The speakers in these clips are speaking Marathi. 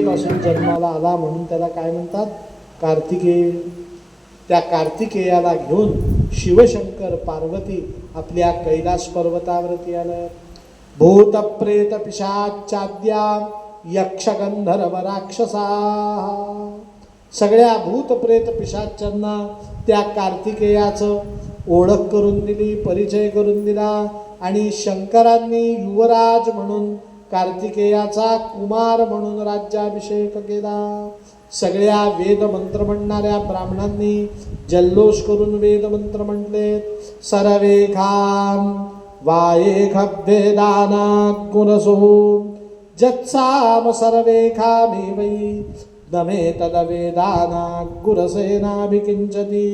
कार्तिकेयपासून जन्माला आला म्हणून त्याला काय म्हणतात? कार्तिकेय. त्या कार्तिकेयाला घेऊन शिवशंकर पार्वती आपल्या कैलास पर्वतावरती आलं. भूत प्रेत पिशाचाद्या यक्ष गंधर्व राक्षसा, सगळ्या भूत प्रेत पिशाचांना त्या कार्तिकेयाचं ओळख करून दिली, परिचय करून दिला. आणि शंकरांनी युवराज म्हणून कार्तिकेयाचा कुमार म्हणून राज्याभिषेक केला. सगळ्या वेद मंत्र म्हणणाऱ्या ब्राह्मणांनी जल्लोष करून वेद मंत्र म्हटले. सर्वेखाम वायेख वेदानात् गुणसो जत्साम सर्वेखामे वै नमे तदवेदानात् गुरसेनाभिकिंचति.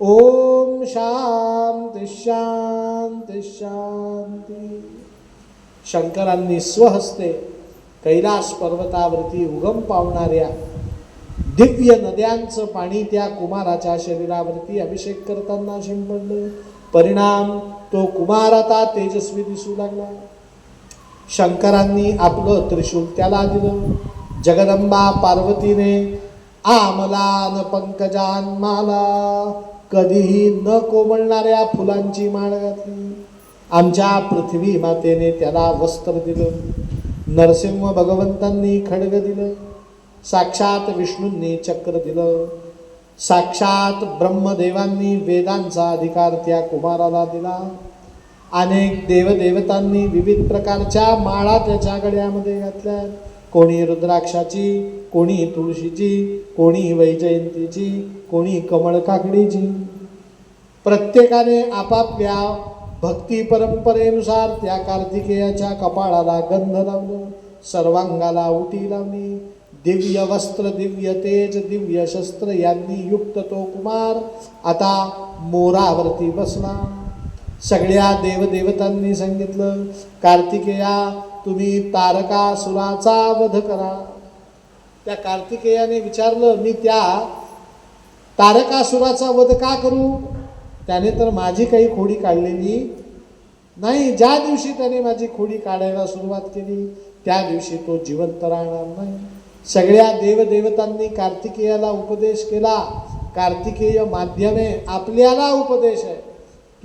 ओम शांती शांती शांती. शंकरांनी स्वहस्ते कैलास पर्वतावरती उगम पावणाऱ्या दिव्य नद्यांचं पाणी त्या कुमाराच्या शरीरावरती अभिषेक करताना शिंपडलं. परिणाम तो कुमार आता तेजस्वी दिसू लागला. शंकरांनी आपलं त्रिशूल त्याला दिलं. जगदंबा पार्वतीने आमलान पंकजान माला, कधीही न कोमळणाऱ्या फुलांची माळ घातली. आमच्या पृथ्वी मातेने त्याला वस्त्र दिलं. नरसिंह भगवंतांनी खड्ग दिलं. साक्षात विष्णूंनी चक्र दिलं. साक्षात ब्रह्मदेवांनी वेदांचा अधिकार त्या कुमाराला दिला. अनेक देवदेवतांनी विविध प्रकारच्या माळा त्याच्या गळ्यामध्ये घातल्या. कोणी रुद्राक्षाची, कोणी तुळशीची, कोणी वैजयंतीची, कोणी कमळ काकडीची. प्रत्येकाने आपापल्या भक्ती परंपरेनुसार त्या कार्तिकेयाच्या कपाळाला गंध लावलं, सर्वांगाला उटी लावली. दिव्य वस्त्र, दिव्य तेज, दिव्य शस्त्र यांनी युक्त तो कुमार आता मोरावरती बसला. सगळ्या देवदेवतांनी सांगितलं, कार्तिकेया तुम्ही तारकासुराचा वध करा. त्या कार्तिकेयाने विचारलं, मी त्या तारकासुराचा वध का करू? त्याने तर माझी काही खोडी काढलेली नाही. ज्या दिवशी त्याने माझी खोडी काढायला सुरुवात केली त्या दिवशी तो जिवंत राहणार नाही. सगळ्या देवदेवतांनी कार्तिकेयाला उपदेश केला. कार्तिकेय माध्यमे आपल्याला उपदेश आहे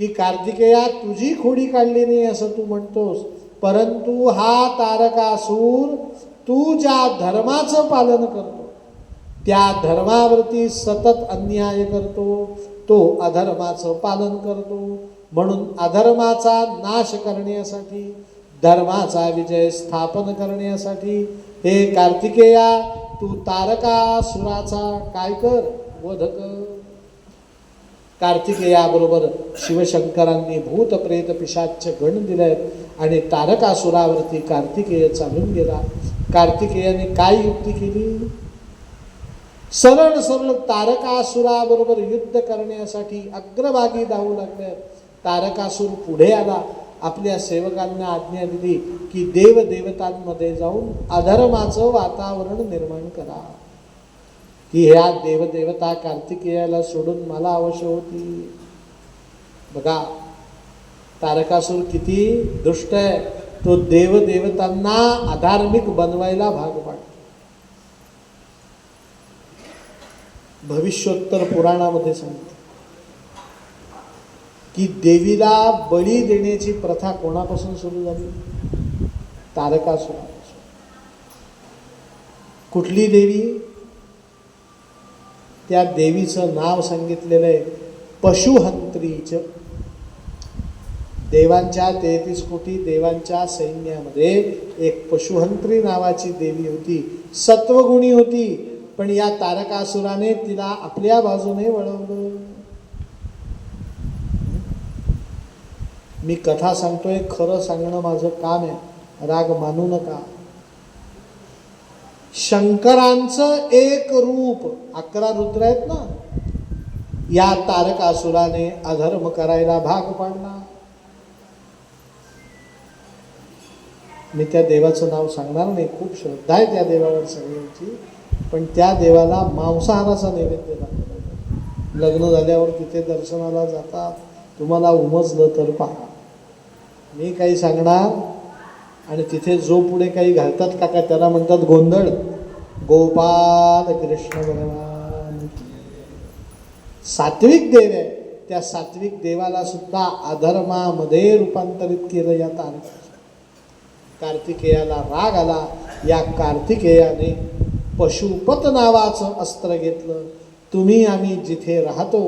की कार्तिकेया तुझी खोडी काढली नाही असं तू म्हणतोस, परंतु हा तारकासूर तू ज्या धर्माचं पालन करतो त्या धर्मावरती सतत अन्याय करतो, तो अधर्माचं पालन करतो. म्हणून अधर्माचा नाश करण्यासाठी, धर्माचा विजय स्थापन करण्यासाठी हे कार्तिकेया तू तारकासुराचा काय कर? वध कर. कार्तिकेयाबरोबर शिवशंकरांनी भूत प्रेत पिशाच गण दिले आणि तारकासुरावरती कार्तिकेय चालून गेला. कार्तिकेयाने काय युक्ती केली? सरळ सरळ तारकासुराबरोबर युद्ध करण्यासाठी अग्रभागी धावू लागले. तारकासूर पुढे आला. आपल्या सेवकांना आज्ञा दिली की देवदेवतांमध्ये जाऊन अधर्माचं वातावरण निर्माण करा. की ह्या देवदेवता कार्तिकेयाला सोडून मला अवश्य होती. बघा तारकासूर किती दुष्ट आहे. तो देवदेवतांना अधार्मिक बनवायला भाग पाडतो. भविष्योत्तर पुराणामध्ये सांगतो की देवीला बळी देण्याची प्रथा कोणापासून सुरू झाली? तारकासुरापासून. कुठली देवी? त्या देवीचं नाव सांगितलेलं आहे पशुहंत्रीच. देवांच्या 33 कोटी देवांच्या सैन्यामध्ये एक पशुहंत्री नावाची देवी होती. सत्वगुणी होती, पण या तारकासुराने तिला आपल्या बाजूने वळवलं. मी कथा सांगतोय, खरं सांगणं माझं काम आहे, राग मानू नका. शंकरांचं एक रूप, 11 रुद्र आहेत ना, या तारकासुराने अधर्म करायला भाग पाडला. मी त्या देवाचं नाव सांगणार नाही, खूप श्रद्धा आहे त्या देवावर सगळ्यांची, पण त्या देवाला मांसाहाराचा नैवेद्य दाखवला. लग्न झाल्यावर तिथे दर्शनाला जातात, तुम्हाला उमजलं तर पहा. मी काही सांगणार आणि तिथे जो पुढे काही घालतात काका त्याला म्हणतात गोंधळ. गोपाल कृष्ण भगवान की. सात्विक देव आहे, त्या सात्विक देवाला सुद्धा अधर्मामध्ये रूपांतरित केलं या कार्तिकेयाला राग आला. या कार्तिकेयाने पशुपत नावाचं अस्त्र घेतलं. तुम्ही आम्ही जिथे राहतो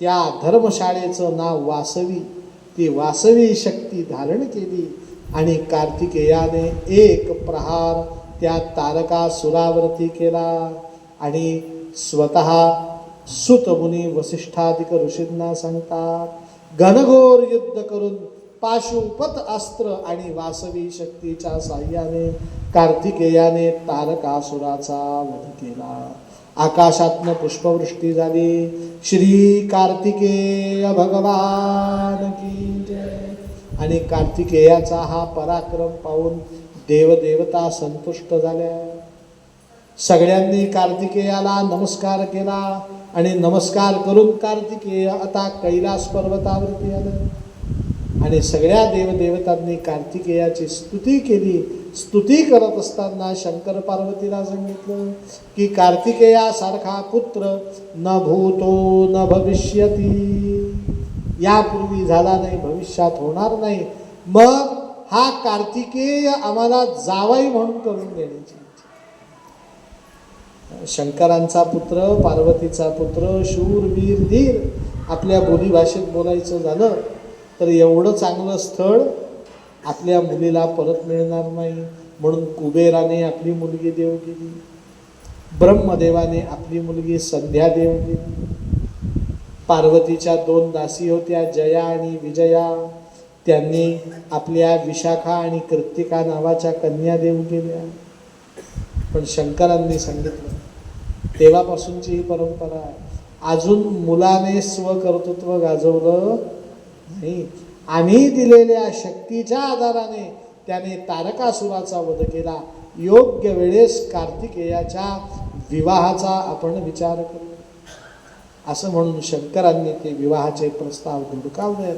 त्या धर्मशाळेचं नाव वासवी. ती वासवी शक्ती धारण केली आणि कार्तिकेयाने एक प्रहार त्या तारकासुरावरती केला आणि स्वतः सुतमुनी वसिष्ठादिक ऋषींना सांगतात घनघोर युद्ध करून पाशुपत अस्त्र आणि वासवी शक्तीच्या साह्याने कार्तिकेयाने तारकासुराचा वध केला. आकाशातनं पुष्पवृष्टी झाली. श्री कार्तिकेय भगवान की जय. आणि कार्तिकेयाचा हा पराक्रम पाहून देवदेवता संतुष्ट झाल्या. सगळ्यांनी कार्तिकेयाला नमस्कार केला आणि नमस्कार करून कार्तिकेय आता कैलास पर्वतावरती आलं. आणि सगळ्या देवदेवतांनी कार्तिकेयाची स्तुती केली. स्तुती करत असताना शंकर पार्वतीला सांगितलं की कार्तिकेयासारखा पुत्र न भूतो न भविष्यती. यापूर्वी झाला नाही, भविष्यात होणार नाही. मग हा कार्तिकेय आम्हाला जावई म्हणून करून देण्याची. शंकरांचा पुत्र, पार्वतीचा पुत्र, शूरवीर धीर. आपल्या बोलीभाषेत बोलायचं झालं तर एवढं चांगलं स्थळ आपल्या मुलीला परत मिळणार नाही. म्हणून कुबेराने आपली मुलगी देव केली. ब्रह्मदेवाने आपली मुलगी संध्या देव केली. पार्वतीच्या 2 दासी होत्या, जया आणि विजया. त्यांनी आपल्या विशाखा आणि कृत्तिका नावाच्या कन्या देव केल्या. पण शंकरांनी सांगितलं, तेव्हापासूनची ही परंपरा आहे. अजून मुलाने स्वकर्तृत्व गाजवलं नाही. आम्ही दिलेल्या शक्तीच्या आधाराने त्याने तारकासुराचा वध केला. योग्य वेळेस कार्तिकेयाच्या विवाहाचा आपण विचार करू. असं म्हणून शंकरांनी ते विवाहाचे प्रस्ताव धुडकावले.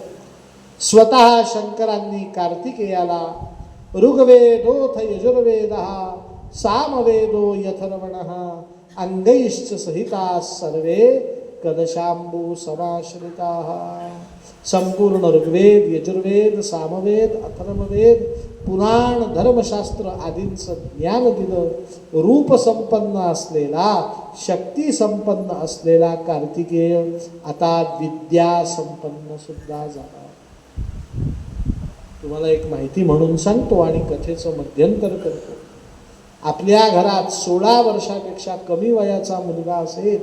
स्वतः शंकरांनी कार्तिकेयाला ऋग्वेदोथ यजुर्वेदः सामवेदो यथर्वणः अंगैश्च सहिता सर्वे कलशांबू समाश्रिताः. संपूर्ण ऋग्वेद, यजुर्वेद, सामवेद, अथर्ववेद, पुराण, धर्मशास्त्र आदींचं ज्ञान दिलं. रूप संपन्न असलेला, शक्ती संपन्न असलेला कार्तिकेय आता विद्या संपन्न सुद्धा झाला. तुम्हाला एक माहिती म्हणून सांगतो आणि कथेचं मध्यंतर करतो. आपल्या घरात 16 वर्षापेक्षा कमी वयाचा मुलगा असेल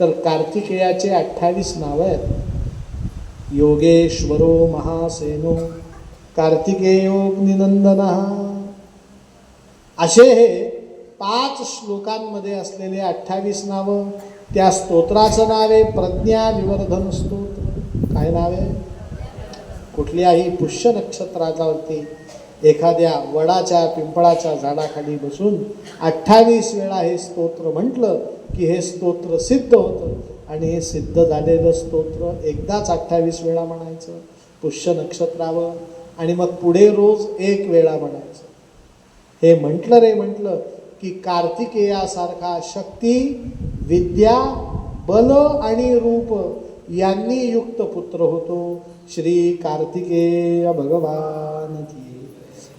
तर कार्तिकेयाचे 28 नाव आहेत. योगेश्वरो महासेनो कार्तिकेयोग्निनंदनः. असे हे 5 श्लोकांमध्ये असलेले 28 नावं. त्या स्तोत्राचं नाव आहे प्रज्ञा विवर्धन स्तोत्र. काय नाव आहे? कुठल्याही पुष्य नक्षत्रावरती एखाद्या वडाच्या पिंपळाच्या झाडाखाली बसून 28 वेळा हे स्तोत्र म्हटलं की हे स्तोत्र सिद्ध होतं. आणि हे सिद्ध झालेलं स्तोत्र एकदाच 28 वेळा म्हणायचं पुष्य नक्षत्रावर आणि मग पुढे रोज 1 वेळा म्हणायचं. हे म्हटलं की कार्तिकेयासारखा शक्ती, विद्या, बल आणि रूप यांनी युक्त पुत्र होतो. श्री कार्तिकेय भगवान की.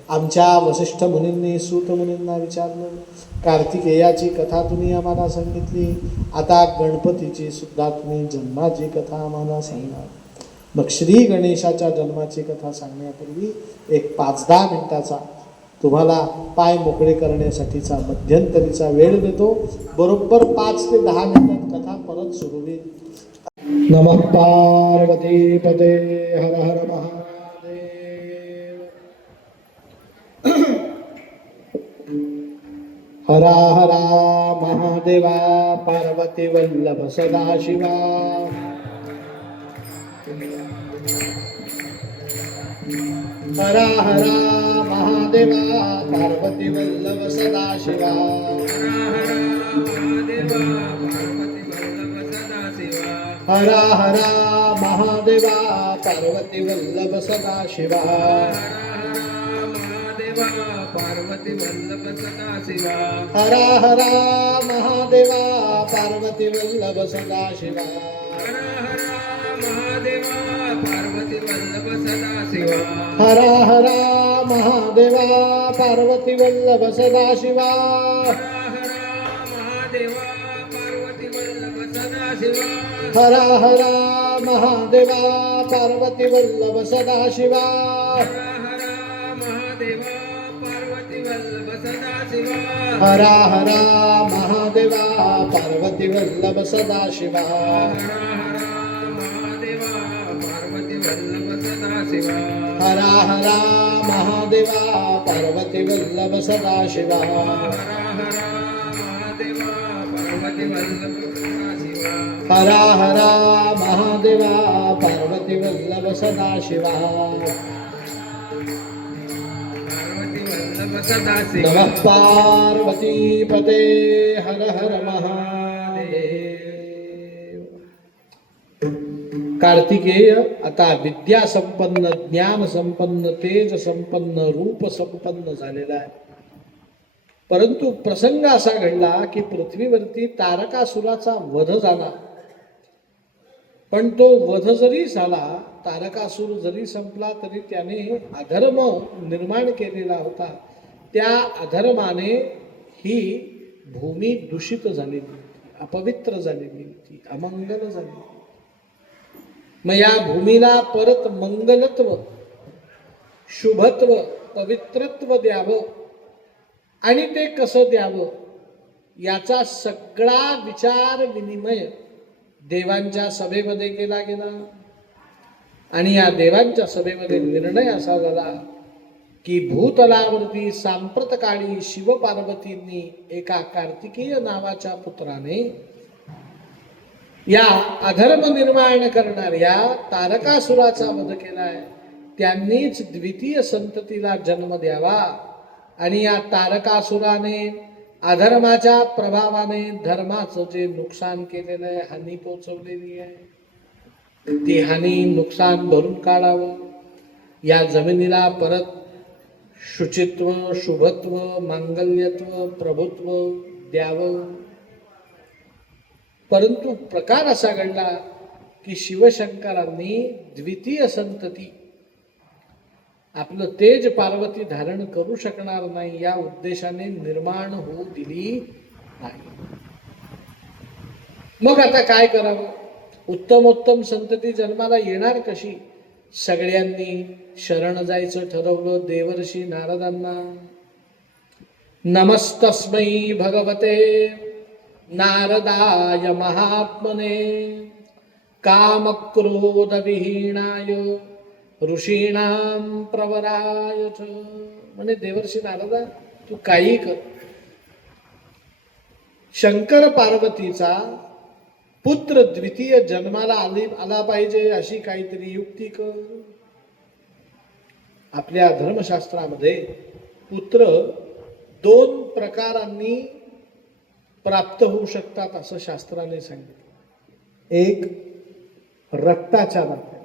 आमच्या वसिष्ठ मुनींनी सूत मुनींना विचारलं, कार्तिकेयाची कथा तुम्ही आम्हाला सांगितली, आता गणपतीची सुद्धा तुम्ही जन्माची कथा आम्हाला सांगा. मग श्री गणेशाच्या जन्माची कथा सांगण्यापूर्वी एक 5-10 मिनिटाचा तुम्हाला पाय मोकळे करण्यासाठीचा मध्यंतरीचा वेळ देतो. बरोबर 5 ते 10 मिनिटात कथा परत सुरू होईल. नमः पार्वती पते हर हर महादेव. हरा हरा महादेवा पार्वती वल्लभ सदाशिवा. हरा हरा महादेवा पार्वती वल्लभ सदाशिवा. हरा हरा महादेवा पार्वती वल्लभ सदाशिवा. पार्वती वल्लभ सदाशिवा हरा हरा महादेवा पार्वती वल्लभ सदाशिवा हर हर महादेवा पार्वती वल्लभ सदाशिवा हरा हरा महादेवा पार्वती वल्लभ सदाशिवा हर हर महादेवा पार्वती वल्लभ सदाशिवा हरा हरा महादेवा पार्वती वल्लभ सदाशिवा हर हर महादेवा पार्वती वल्लभ सदाशिवा हरा हरा महादेवा पार्वती वल्लभ सदाशिवा हर हर महादेवा पार्वती वल्लभ सदाशिवा हरा हरा महादेवा पार्वती वल्लभ सदाशिवा हर हर महादेवा पार्वती वल्लभ सदाशिवा हरा हरा महादेवा पार्वती वल्लभ सदाशिवा पार्वती वल्लभ सदाशिवा नमः पार्वती पते हर हर महादेव. कार्तिकेय आता विद्या संपन्न, ज्ञान संपन्न, तेज संपन्न, रूप संपन्न झालेला आहे. परंतु प्रसंग असा घडला की पृथ्वीवरती तारकासुराचा वध झाला. पण तो वध जरी झाला, तारकासूर जरी संपला, तरी त्याने अधर्म निर्माण केलेला होता. त्या अधर्माने ही भूमी दूषित झालेली होती, अपवित्र झालेली होती, अमंगल झाली. मग या भूमीला परत मंगलत्व, शुभत्व, पवित्रत्व द्यावं आणि ते कसं द्यावं याचा सगळा विचार विनिमय देवांच्या सभेमध्ये केला गेला. आणि या देवांच्या सभेमध्ये निर्णय असा झाला की भूतलावरती सांप्रतकाळी शिवपार्वतींनी एका कार्तिकेय नावाच्या पुत्राने या अधर्म निर्माण करणाऱ्या तारकासुराचा वध केलाय. त्यांनीच द्वितीय संततीला जन्म द्यावा. आणि या तारकासुराने अधर्माच्या प्रभावाने धर्माचं जे नुकसान केलेलं आहे, हानी पोचवलेली आहे, ती हानी नुकसान भरून काढावं. या जमिनीला परत शुचित्व, शुभत्व, मांगल्यत्व, प्रभुत्व द्यावं. परंतु प्रकार असा घडला की शिवशंकरांनी द्वितीय संतती आपलं तेज पार्वती धारण करू शकणार नाही या उद्देशाने निर्माण होऊ दिली नाही. मग आता काय करावं? उत्तमोत्तम संतती जन्माला येणार कशी? सगळ्यांनी शरण जायचं ठरवलं देवर्षी नारदांना. नमस्तस्मै भगवते नारदाय महात्मने कामक्रोध विहीणाय ऋषीणाम प्रवराय. म्हणे देवर्षी नारदा, तू काही कर, शंकर पार्वतीचा पुत्र द्वितीय जन्माला आला पाहिजे अशी काहीतरी युक्ती कर. आपल्या धर्मशास्त्रामध्ये पुत्र 2 प्रकारांनी प्राप्त होऊ शकतात असं शास्त्राने सांगितलं. एक रक्ताच्या नात्याने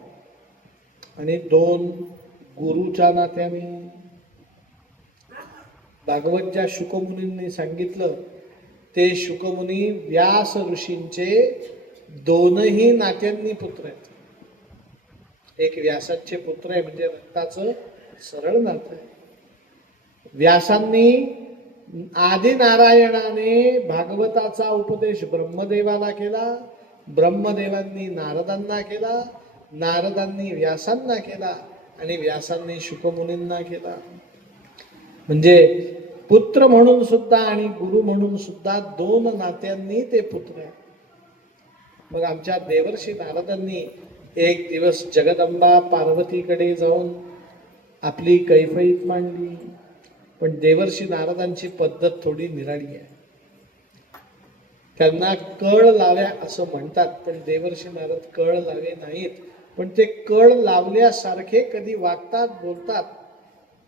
आणि 2 गुरुच्या नात्याने. भागवत ज्या शुकमुनींनी सांगितलं ते शुकमुनी व्यास ऋषींचे 2ही नात्यांनी पुत्र आहेत. एक व्यासाचे पुत्र आहे म्हणजे रक्ताचं सरळ नातं आहे. व्यासांनी आदिनारायणाने भागवताचा उपदेश ब्रह्मदेवाला केला, ब्रह्मदेवांनी नारदांना केला, नारदांनी व्यासांना केला आणि व्यासांनी शुकमुनींना केला. म्हणजे पुत्र म्हणून सुद्धा आणि गुरु म्हणून सुद्धा 2 नात्यांनी ते पुत्र आहे. मग आमच्या देवर्षी नारदांनी एक दिवस जगदंबा पार्वतीकडे जाऊन आपली कैफईत मांडली. पण देवर्षी नारदांची पद्धत थोडी निराळी आहे. त्यांना कळ लाव्या असं म्हणतात, पण देवर्षी नारद कळ लावे नाहीत. पण ते कळ लावल्यासारखे कधी वागतात, बोलतात.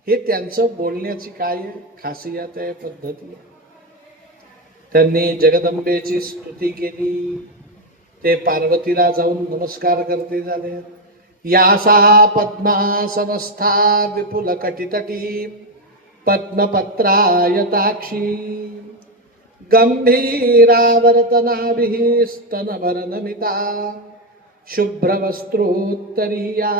हे त्यांचं बोलण्याची काय खासियत आहे, पद्धती आहे. त्यांनी जगदंबेची स्तुती केली. ते पार्वतीला जाऊन नमस्कार करते झाले. यासा पद्मासनस्था विपुल कटितटी पद्मपत्रायताक्षी गंभीरावर्तनाभिः स्तनभरनमिता शुभ्रवस्त्रोत्तरीया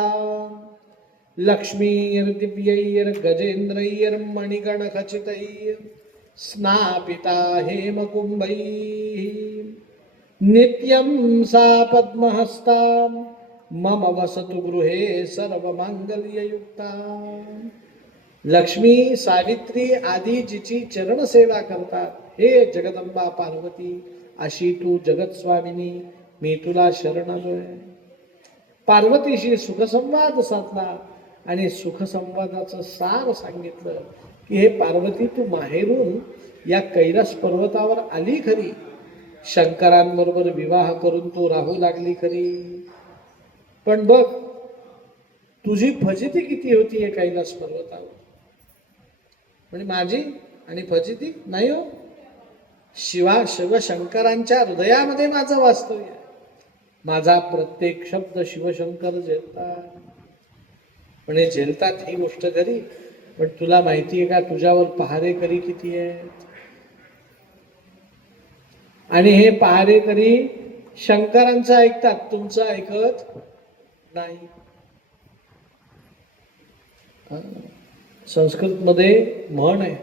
लक्ष्मीर्दिव्यैर्गजेन्द्रैर्मणिगणखचितैः स्नापिता हेमकुम्भैः नित्यं सा पद्महस्ता मम वसतु गृहे सर्वमांगल्ययुक्ता. लक्ष्मी, सावित्री आदी जिची चरण सेवा करतात, हे जगदंबा पार्वती अशी तू जगत स्वामिनी, मी तुला शरण आलोय. पार्वतीशी सुखसंवाद साधला आणि सुखसंवादाचं सार सांगितलं की हे पार्वती, तू माहेरून या कैलास पर्वतावर आली खरी, शंकरांबरोबर विवाह करून तू राहू लागली खरी, पण बघ तुझी फजिती किती होती या कैलास पर्वतावर. म्हणजे माझी आणि फजिती नाही हो, शिवशंकरांच्या हृदयामध्ये माझं वास्तव्य आहे. माझा प्रत्येक शब्द शिवशंकर झेलतात. म्हणजे झेलतात ही गोष्ट खरी, पण तुला माहिती आहे का तुझ्यावर पहारेकरी किती आहेत. आणि हे पहारेकरी शंकरांचं ऐकतात, तुमचं ऐकत नाही. संस्कृत मध्ये म्हण आहे,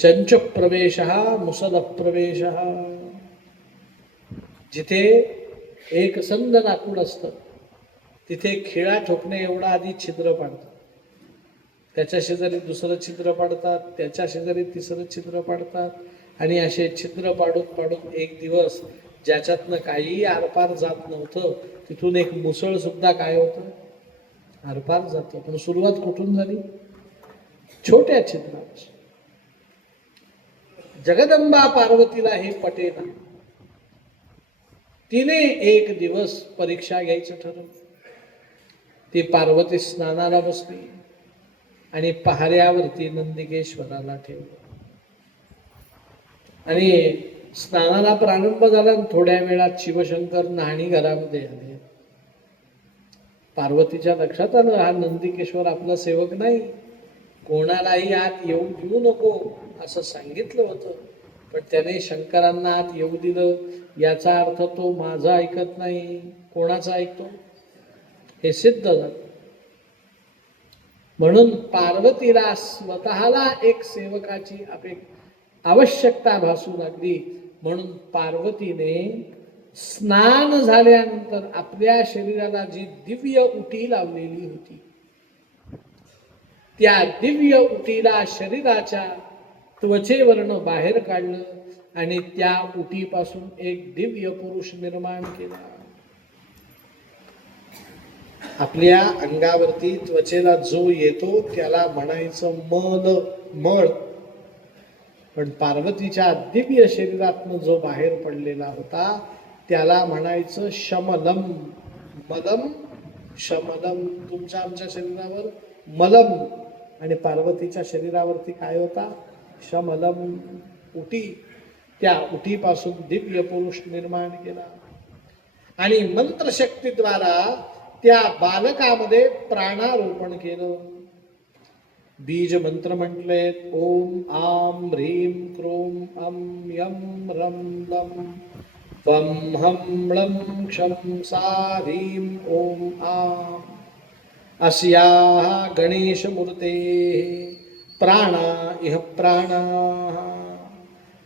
चंच प्रवेश मुसल प्रवेश. जिथे एक संद लाकूड असतं तिथे खिळा ठोकणे एवढा आधी छिद्र पाडतात, त्याच्या शेजारी दुसरं छिद्र पाडतात, त्याच्या शेजारी तिसरं छिद्र पाडतात, आणि असे छिद्र पाडून पाडून एक दिवस ज्याच्यातनं काही आरपार जात नव्हतं तिथून एक मुसळ सुद्धा काय होतं, आरपार जातं. पण सुरुवात कुठून झाली, छोट्या छिद्रापासून. जगदंबा पार्वतीला हे पटेना. तिने एक दिवस परीक्षा घ्यायचं ठरवलं. ती पार्वती स्नानाला बसली आणि पहाऱ्यावरती नंदिकेश्वराला ठेवलं. आणि स्नानाला प्रारंभ झाला, थोड्या वेळात शिवशंकर न्हाणी घरामध्ये आले. पार्वतीच्या लक्षात आलं हा नंदिकेश्वर आपला सेवक नाही, कोणालाही आत येऊ देऊ नको असं सांगितलं होतं, पण त्याने शंकरांना आत येऊ दिलं. याचा अर्थ तो माझा ऐकत नाही, कोणाचा ऐकतो हे सिद्ध झालं. म्हणून पार्वतीला स्वतःला एक सेवकाची आवश्यकता भासू लागली. म्हणून पार्वतीने स्नान झाल्यानंतर आपल्या शरीराला जी दिव्य उटी लावलेली होती त्या दिव्य उटीला शरीराच्या त्वचेवरनं बाहेर काढलं आणि त्या उटीपासून एक दिव्य पुरुष निर्माण केला. आपल्या अंगावरती त्वचेला जो येतो त्याला म्हणायचं मळ, पण पार्वतीच्या दिव्य शरीरातनं जो बाहेर पडलेला होता त्याला म्हणायचं शमलम. मलम शमलम. तुमच्या आमच्या शरीरावर मलम आणि पार्वतीच्या शरीरावरती काय होता, शमलम, उटी. त्या उटीपासून दिव्य पुरुष निर्माण केला आणि मंत्रशक्तीद्वारा त्या बालकामध्ये प्राणारोपण केलं. बीज मंत्र म्हटले, ओम आम ह्रीम क्रोम अम यम रम लम वम हम ळम क्षम सा ह्रीम ओम आम. अस्या गणेशमूर्ते प्राणा इह प्राणा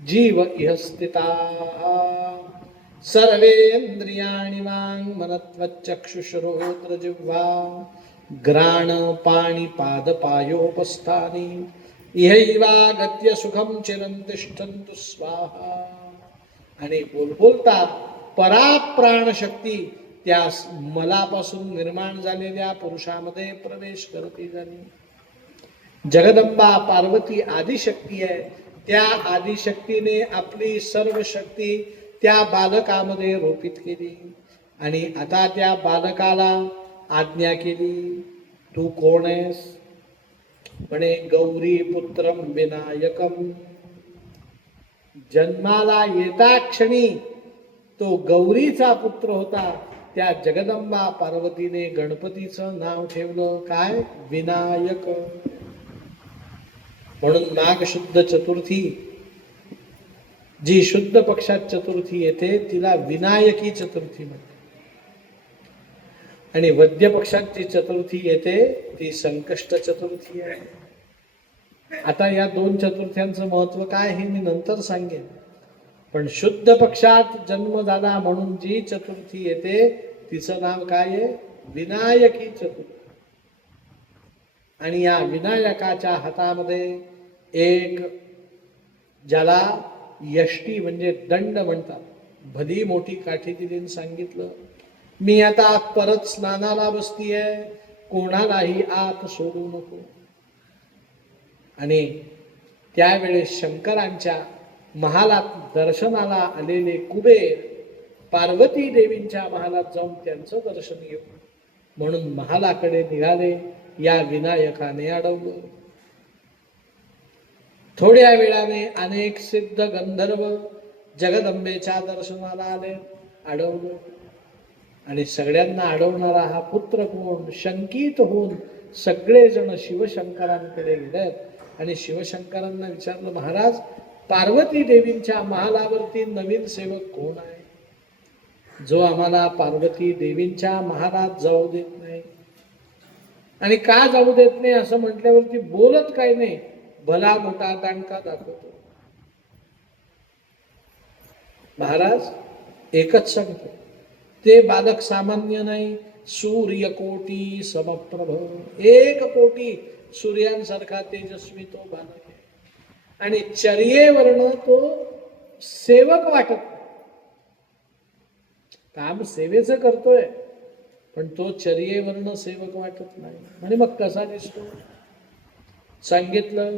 जीव इह स्थिता सर्वेन्द्रियाणि वाङ् मनत्वच्चक्षुश्रोत्र जिह्वा घ्राण पाणि पादपायोपस्थानि इहैवागत्य सुखं चिरं तिष्ठन्तु स्वाहा. आणि बोलता पराप्राण शक्ती त्या मलापासून निर्माण झालेल्या पुरुषामध्ये प्रवेश करते झाली. जगदंबा पार्वती आदिशक्ती आहे. त्या आदिशक्तीने आपली सर्व शक्ती त्या बालकामध्ये रोपित केली आणि आता त्या बालकाला आज्ञा केली, तू कोण आहेस. म्हणे गौरी पुत्रम विनायकम. जन्माला येता क्षणी तो गौरीचा पुत्र होता. त्या जगदंबा पार्वतीने गणपतीचं नाव ठेवलं काय, विनायक. म्हणून माघ शुद्ध चतुर्थी, जी शुद्ध पक्षात चतुर्थी येते तिला विनायकी चतुर्थी म्हणतात. आणि वद्य पक्षात जी चतुर्थी येते ती संकष्ट चतुर्थी आहे. आता या दोन चतुर्थ्यांचं महत्व काय हे मी नंतर सांगेन. पण शुद्ध पक्षात जन्म झाला म्हणून जी चतुर्थी येते तिचं नाव काय आहे? विनायकी चतुर्थी. आणि या विनायकाच्या हातामध्ये एक, ज्याला यष्टी म्हणजे दंड म्हणतात, भली मोठी काठी दिली सांगितलं, मी आता परत स्नानाला बसतीये, कोणालाही आत सोडू नको. आणि त्यावेळेस शंकरांच्या महालात दर्शनाला आलेले कुबेर पार्वती देवींच्या महालात जाऊन त्यांचं दर्शन घेऊ म्हणून महालाकडे निघाले. या विनायकाने अडवलं. थोड्या वेळाने अनेक सिद्ध गंधर्व जगदंबेच्या दर्शनाला आले, अडवलं. आणि सगळ्यांना अडवणारा हा पुत्र कोण? शंकित होऊन सगळेजण शिवशंकरांकडे गेले आणि शिवशंकरांना विचारलं, महाराज पार्वती देवींच्या महालावरती नवीन सेवक कोण आहे, जो आम्हाला पार्वती देवींच्या महालात जाऊ देत नाही? आणि का जाऊ देत नाही असं म्हटल्यावरती बोलत काय नाही, भला मोठा दांडका दाखवतो. महाराज एकच सांगतो, ते बालक सामान्य नाही, सूर्यकोटी समप्रभ, 1 कोटी सूर्यांसारखा तेजस्वी तो बालक आहे. आणि चर्येवरनं तो सेवक वाटत नाही. काम सेवेचं करतोय पण तो चर्येवरनं सेवक वाटत नाही. आणि मग कसा दिसतो? सांगितलं,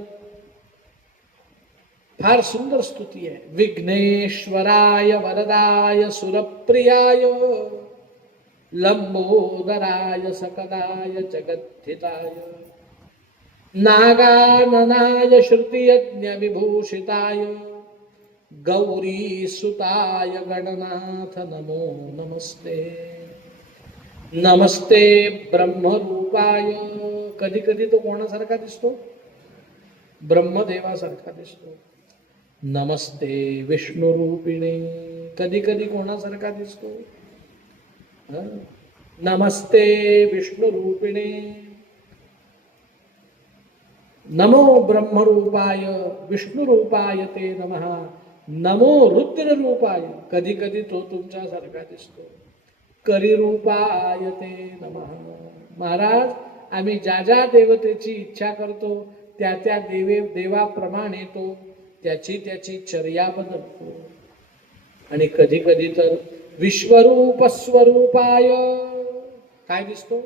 फार सुंदर स्तुती आहे. विघ्नेश्वराय वरदाय सुरप्रियाय लंबोदराय सकलाय जगद्धिताय नागाननाय श्रुतियज्ञ विभूषिताय गौरी सुताय गणनाथ नमो नमस्ते. नमस्ते ब्रह्मरूपाय. कधी कधी तो कोणासारखा दिसतो? ब्रह्मदेवासारखा दिसतो. नमस्ते विष्णुरूपिणे. कधी कधी कोणासारखा दिसतो? नमस्ते विष्णुरूपिणे. नमो ब्रह्मरूपाय विष्णुरूपाय ते नमः. नमो रुद्ररूपाय. कधी कधी तो तुमच्यासारखा दिसतो. करिरूपाय ते नमः. महाराज आम्ही ज्या ज्या देवतेची इच्छा करतो त्या त्या देवाप्रमाणे तो त्याची चर्या बदलतो. आणि कधी कधी तर विश्वरूप स्वरूपाय काय दिसतो?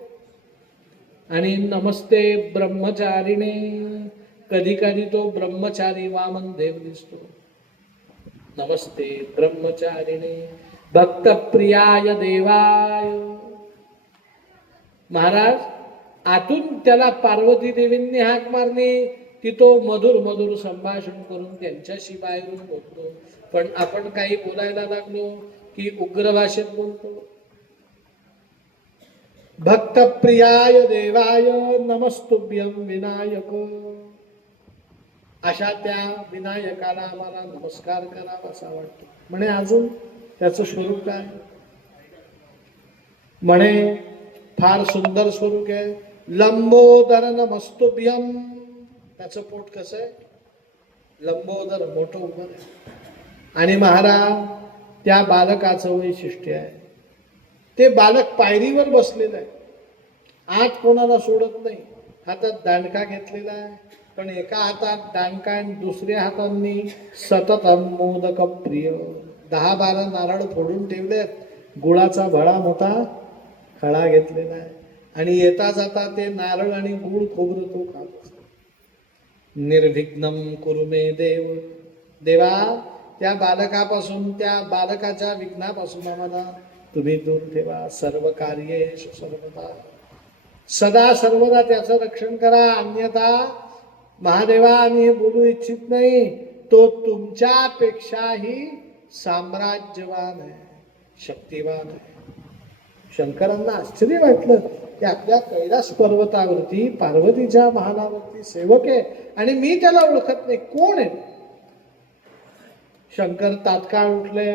आणि नमस्ते ब्रह्मचारिणे. कधी कधी तो ब्रह्मचारी वामन देव दिसतो. नमस्ते ब्रह्मचारिणे भक्तप्रियाय देवाय. महाराज आतून त्याला पार्वती देवींनी हाक मारली की तो मधुर मधुर संभाषण करून त्यांच्याशी बाहेरून बोलतो. पण आपण काही बोलायला लागलो की उग्र भाषेत बोलतो. भक्तप्रियाय देवाय नमस्तुभ्यं विनायक. अशा त्या विनायकाला आम्हाला नमस्कार करावा असा वाटतो. म्हणे अजून त्याचं स्वरूप काय? म्हणे फार सुंदर स्वरूप आहे. लंबोदर नमस्तुभ्यं. त्याचं पोट कसं आहे? लंबोदर, मोठं उभं आहे. आणि महाराज त्या बालकाचं वैशिष्ट्य आहे, ते बालक पायरीवर बसलेलं आहे, आत कोणाला सोडत नाही. हातात दांडका घेतलेला आहे, पण एका हातात दांडका आणि दुसऱ्या हातांनी सतत मोदक प्रिय 10-12 नारळ फोडून ठेवलेत. गुळाचा भळा मोठा खळा घेतलेला आहे. आणि येता जाता ते नारळ आणि गुळ खोबरं तो खात. निर्विघ्नं कुरु मे देव. देवा त्या बालकापासून, त्या बालकाच्या विघ्नापासून आम्हाला तुम्ही दूर ठेवा. सर्व कार्येषु सर्वदा. सदा सर्वदा त्याचं रक्षण करा. अन्यथा महादेवा आम्ही हे बोलू इच्छित नाही, तो तुमच्यापेक्षाही साम्राज्यवान आहे, शक्तिवान आहे. शंकरांना आश्चर्य वाटलं की आपल्या कैलास पर्वतावरती पार्वतीच्या महालावरती सेवक आहे आणि मी त्याला ओळखत नाही, कोण आहे? शंकर तात्काळ उठले,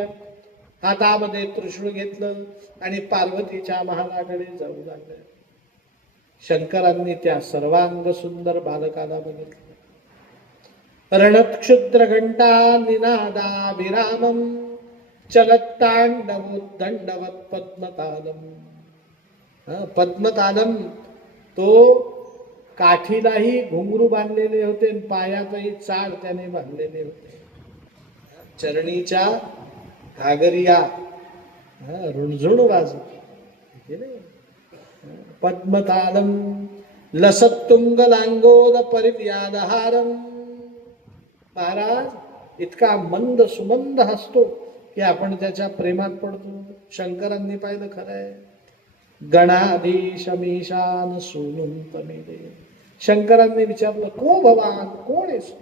हातामध्ये त्रिशूळ घेतलं आणि पार्वतीच्या महालाकडे जाऊ लागले. शंकरांनी त्या सर्वांग सुंदर बालकाला बघितलं. रणक्षुद्र घंटा निनादा विरामम चलत्तांडवोद्दंडवत पद्मतालम. पद्मतालम, तो काठीलाही घुंगरू बांधलेले होते आणि पायातही चाळ त्याने बांधलेले होते. चरणीच्या घागरिया रुणझुण वाजत. पद्मतालम लसत्तुंग लांगोद परिव्यादहारम. महाराज इतका मंद सुमंद हसतो की आपण त्याच्या प्रेमात पडतो. शंकरांनी पाहिलं, खरंय. गणाधीश मीशान सोनून तमिले. शंकरांनी विचारलं, को भवान, कोण आहेस?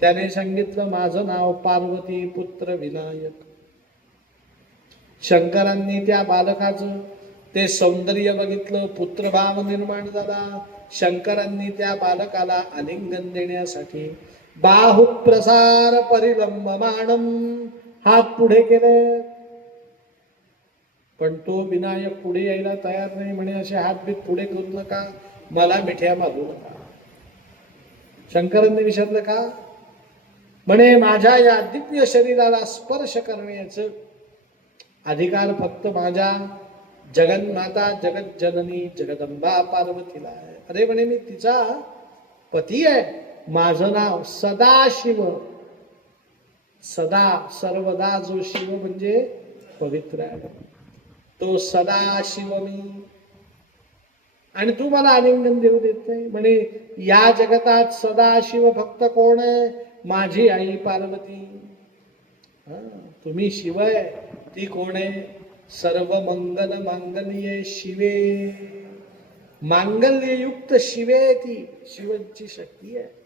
त्याने सांगितलं, माझं नाव पार्वती पुत्र विनायक. शंकरांनी त्या बालकाचं ते सौंदर्य बघितलं, पुत्रभाव निर्माण झाला. शंकरांनी त्या बालकाला आलिंगन देण्यासाठी बाहुप्रसार परिलंबमाणम, हात पुढे केले, पण तो विनायक पुढे यायला तयार नाही. म्हणे असे हातबीत पुढे करू नका, मला मिठ्या मागू नका. शंकरांनी विचारलं, का? म्हणे माझ्या या दिव्य शरीराला स्पर्श करण्याचं अधिकार फक्त माझ्या जगन्माता जगत जननी जगदंबा पार्वतीला आहे. अरे म्हणे, मी तिचा पती आहे. माझं नाव सदाशिव. सदा सर्वदा जो शिव म्हणजे पवित्र आहे, तो सदाशिव मी. आणि तू मला आलिंगन देऊ देत नाही. म्हणे या जगतात सदाशिव फक्त कोण आहे? माझी आई पार्वती. तुम्ही शिव आहे, ती कोण आहे? सर्व मंगल मांगल्ये शिवे. मांगल्ययुक्त शिवे, ती शिवांची शक्ती आहे.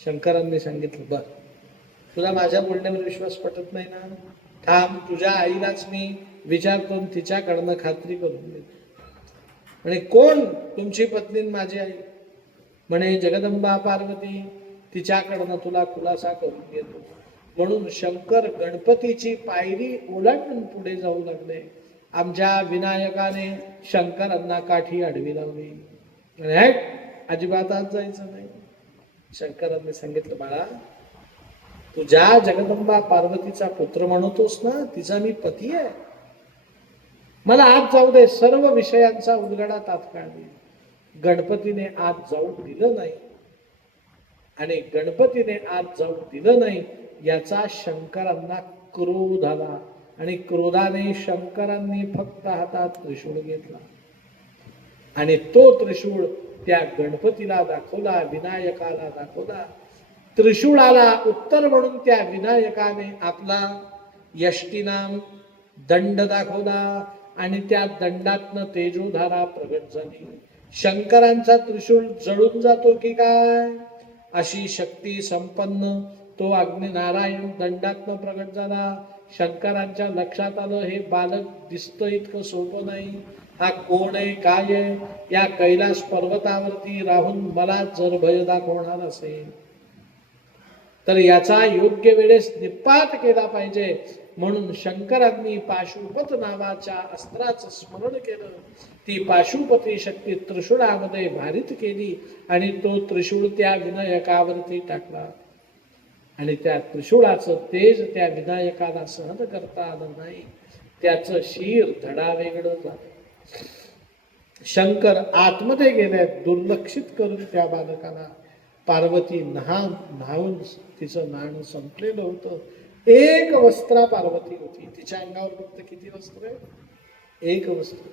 शंकरांनी सांगितलं, बर, तुला माझ्या बोलण्यावर विश्वास पटत नाही ना? थांब, तुझ्या आईलाच मी विचारतो, तिच्याकडनं खात्री करून देतो. म्हणे कोण तुमची पत्नी माझी आई? म्हणे जगदंबा पार्वती, तिच्याकडनं तुला खुलासा करून घेतो. म्हणून शंकर गणपतीची पायरी ओलांडून पुढे जाऊ लागले. आमच्या विनायकाने शंकरांना काठी आडवी लावली. अजिबात आज जायचं नाही. शंकरांनी सांगितलं, बाळा, तू ज्या जगदंबा पार्वतीचा पुत्र म्हणतोस ना, तिचा मी पती आहे. मला आत जाऊ दे, सर्व विषयांचा उलगडा तात्काळ दे. गणपतीने आत जाऊ दिलं नाही. आणि गणपतीने आत जाऊ दिलं नाही याचा शंकरांना क्रोध आला. आणि क्रोधाने शंकरांनी फक्त हातात त्रिशूळ घेतला आणि तो त्रिशूळ त्या गणपतीला दाखवला, विनायकाला दाखवला. त्रिशूळाला उत्तर म्हणून त्या विनायकाने आपला यष्टीनाम दंड दाखवला आणि त्या दंडातनं तेजोधारा प्रगट झाली. शंकरांचा त्रिशूळ जळून जातो की काय, अशी शक्ती संपन्न तो अग्नि नारायण दंडातनं प्रगट झाला. शंकरांच्या लक्षात आलं, हे बालक दिसतं इतकं सोपं नाही. हा कोण आहे, काय आहे? या कैलास पर्वतावरती राहून मला जर भय दाखवणार असेल तर याचा योग्य वेळेस निपात केला पाहिजे. म्हणून शंकरांनी पाशुपत नावाच्या अस्त्राचं स्मरण केलं. ती पाशुपती शक्ती त्रिशूळामध्ये भारित केली आणि तो त्रिशूळ त्या विनायकावरती टाकला. आणि त्या त्रिशूळाचं तेज त्या विनायकाला सहन करता आलं नाही. त्याचं शीर धडा वेगळं झालं. शंकर आतमध्ये गेले, दुर्लक्षित करून त्या बालकाला. पार्वती न्हावून तिचं नाणं संपलेलं होतं. एक वस्त्रा पार्वती होती. तिच्या अंगावर फक्त किती वस्त्र आहे? एक वस्त्र.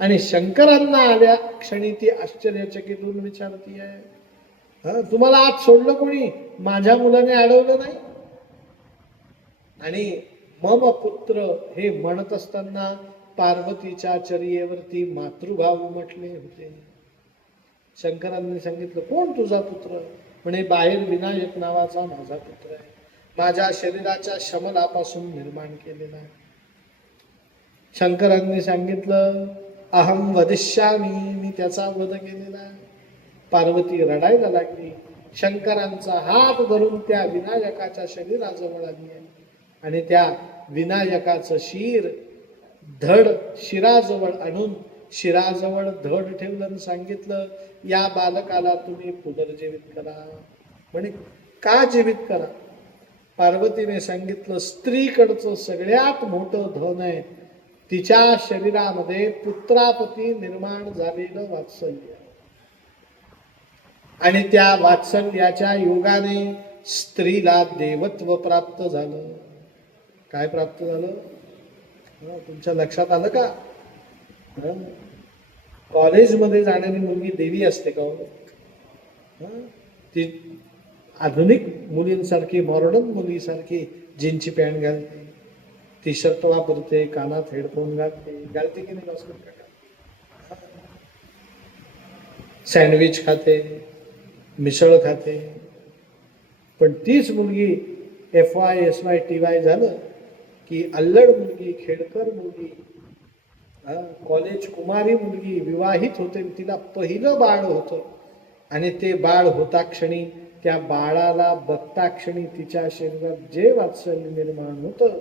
आणि शंकरांना आल्या क्षणी ती आश्चर्यचकित होऊन विचारती आहे, तुम्हाला आत सोडलं कोणी? माझ्या मुलाने अडवलं नाही? आणि मम पुत्र हे म्हणत असताना पार्वतीच्या चर्येवरती मातृभाव उमटले होते. शंकरांनी सांगितलं, कोण तुझा पुत्र? म्हणे बाहेर विनायक नावाचा माझा पुत्र आहे. माझ्या शरीराच्या शमलापासून निर्माण केलेला आहे. शंकरांनी सांगितलं अहम वदिष्यामी, मी त्याचा वध केलेला. पार्वती रडायला लागली. शंकरांचा हात धरून त्या विनायकाच्या शरीराजवळ आली आहे आणि त्या विनायकाचं शिर धड शिराजवळ आणून शिराजवळ धड ठेवलं आणि सांगितलं या बालकाला तुम्ही पुनर्जीवित करा. म्हणे का जीवित करा? पार्वतीने सांगितलं स्त्रीकडचं सगळ्यात मोठं धन आहे तिच्या शरीरामध्ये पुत्रापती निर्माण झालेलं वात्सल्य, आणि त्या वात्सल्याच्या योगाने स्त्रीला देवत्व प्राप्त झालं. काय प्राप्त झालं? तुमच्या लक्षात आलं का? कॉलेजमध्ये जाणारी मुलगी देवी असते का? ती आधुनिक मुलींसारखी मॉडर्न मुलीसारखी जीनची पॅन्ट घालते, टी शर्ट वापरते, कानात हेडफोन घालते की नाही? सँडविच खाते, मिसळ खाते. पण तीच मुलगी FY SY TY झालं की अल्लड मुलगी, खेडकर मुलगी, कॉलेज कुमारी मुलगी विवाहित होते. तिला पहिलं बाळ होतं आणि ते बाळ होता क्षणी त्या बाळाला बघता क्षणी तिच्या शरीरात जे वात्सल्य निर्माण होतं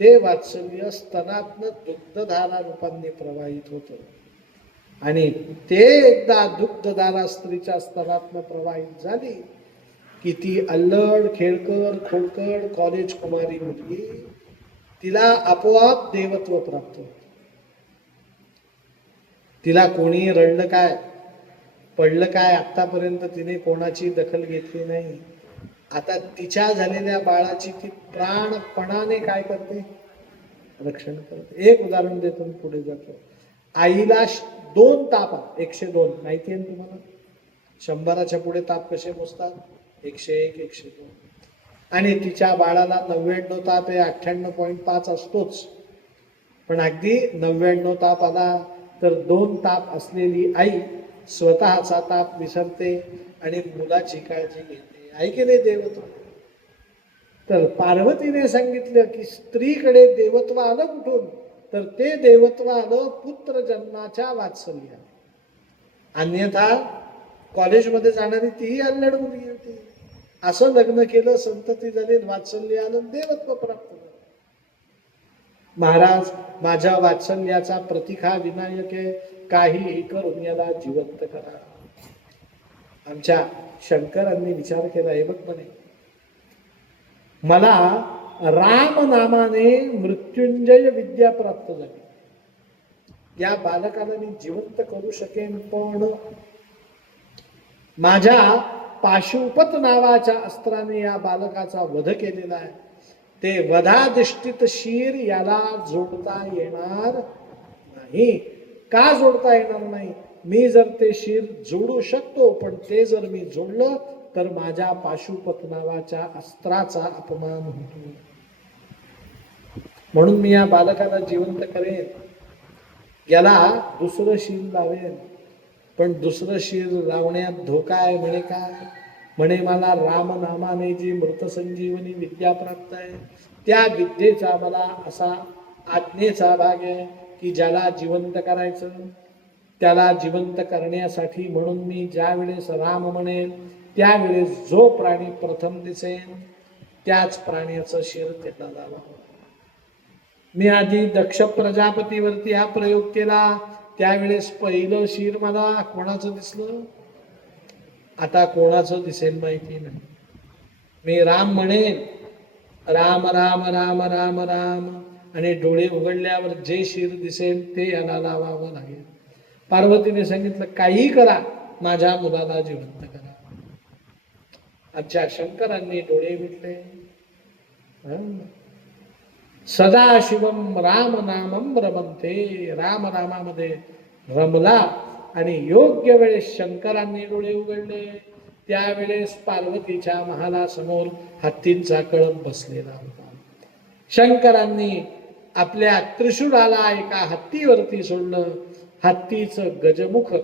ते वात्सल्य स्तनातनं दुग्धधारा रूपांनी प्रवाहित होतं. आणि ते एकदा दुग्धधारा स्त्रीच्या स्तनातनं प्रवाहित झाली की ती अल्लड खेळकर खोडकर कॉलेज कुमारी मुलगी तिला आपोआप देवत्व प्राप्त होतं. तिला कोणी रडलं काय, पडलं काय, आतापर्यंत तिने कोणाची दखल घेतली नाही. आता तिच्या झालेल्या बाळाची ती प्राणपणाने काय करते? रक्षण करते. एक उदाहरण देतो पुढे जातो. आईला 2 ताप, 102 माहिती आहे तुम्हाला? 100च्या पुढे ताप कसे मोजतात? 101, 102. आणि तिच्या बाळाला 99 ताप आहे, 98.5 असतोच. पण अगदी 99 ताप आला तर 2 ताप असलेली आई स्वतःचा ताप विसरते आणि मुलाची काळजी घेते. ऐकले देवत्व. तर पार्वतीने सांगितलं की स्त्रीकडे देवत्व आलं कुठून? तर ते देवत्व आलं पुत्र जन्माच्या वात्सल्याने. अन्यथा कॉलेजमध्ये जाणारी तीही अल्लड मुलगी होती. असं लग्न केलं, संतती झाली, वात्सल्य आलं, देवत्व प्राप्त झालं. महाराज माझ्या वात्सल्याचा प्रतीक हा विनायक आहे, काहीही करून याला जिवंत करा. आमच्या शंकरांनी विचार केला, हे बघ म्हणे मला राम नामाने मृत्युंजय विद्या प्राप्त झाली. या बालकाला मी जिवंत करू शकेन, पण माझ्या पाशुपत नावाच्या अस्त्राने या बालकाचा वध केलेला आहे. ते वधाधिष्ठित शीर याला जोडता येणार नाही. का जोडता येणार नाही? मी जर ते शीर जोडू शकतो, पण ते जर मी जोडलं तर माझ्या पाशुपत नावाच्या अस्त्राचा अपमान होतो. म्हणून मी या बालकाला जिवंत करेन, याला दुसरं शीर लावेन. पण दुसरं शीर लावण्यात धोका आहे. म्हणे काय? म्हणे मला राम नामाने जी मृत संजीवनी विद्या प्राप्त आहे त्या विद्येचा मला असा आज्ञेचा भाग आहे की ज्याला जिवंत करायचं त्याला जिवंत करण्यासाठी म्हणून मी ज्या वेळेस राम म्हणेल त्यावेळेस जो प्राणी प्रथम दिसेल त्याच प्राण्याचं शिर त्याला लावा. मी आधी दक्ष प्रजापतीवरती हा प्रयोग केला, त्यावेळेस पहिलं शिर मला कोणाचं दिसलं? आता कोणाचं दिसेल माहिती नाही. मी राम म्हणेन, राम राम राम राम राम, आणि डोळे उघडल्यावर जे शिर दिसेल ते याला लावावं लागेल. पार्वतीने सांगितलं काही करा, माझ्या मुलाला जिवंत करा. आजच्या शंकरांनी डोळे मिटले. सदाशिवम राम नामम रमंते, राम नामामध्ये रमला आणि योग्य वेळेस शंकरांनी डोळे उघडले. त्यावेळेस पार्वतीच्या महालासमोर हत्तींचा कळप बसलेला होता. शंकरांनी आपल्या त्रिशूळाला एका हत्तीवरती सोडलं. हत्तीचं गजमुख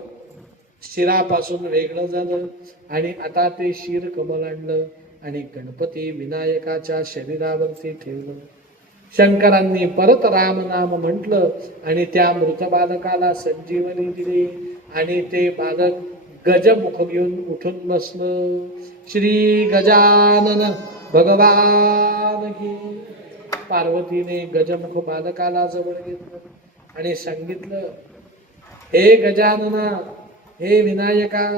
शिरापासून वेगळं झालं आणि आता ते शिर कमल आणलं आणि गणपती विनायकाच्या शरीरावरती ठेवलं. शंकरांनी परत रामनाम म्हटलं आणि त्या मृत बालकाला संजीवनी दिली आणि ते बालक गजमुख घेऊन उठून बसलं. श्री गजानन भगवान की. पार्वतीने गजमुख बालकाला जवळ घेतलं आणि सांगितलं, हे गजानना, हे विनायका,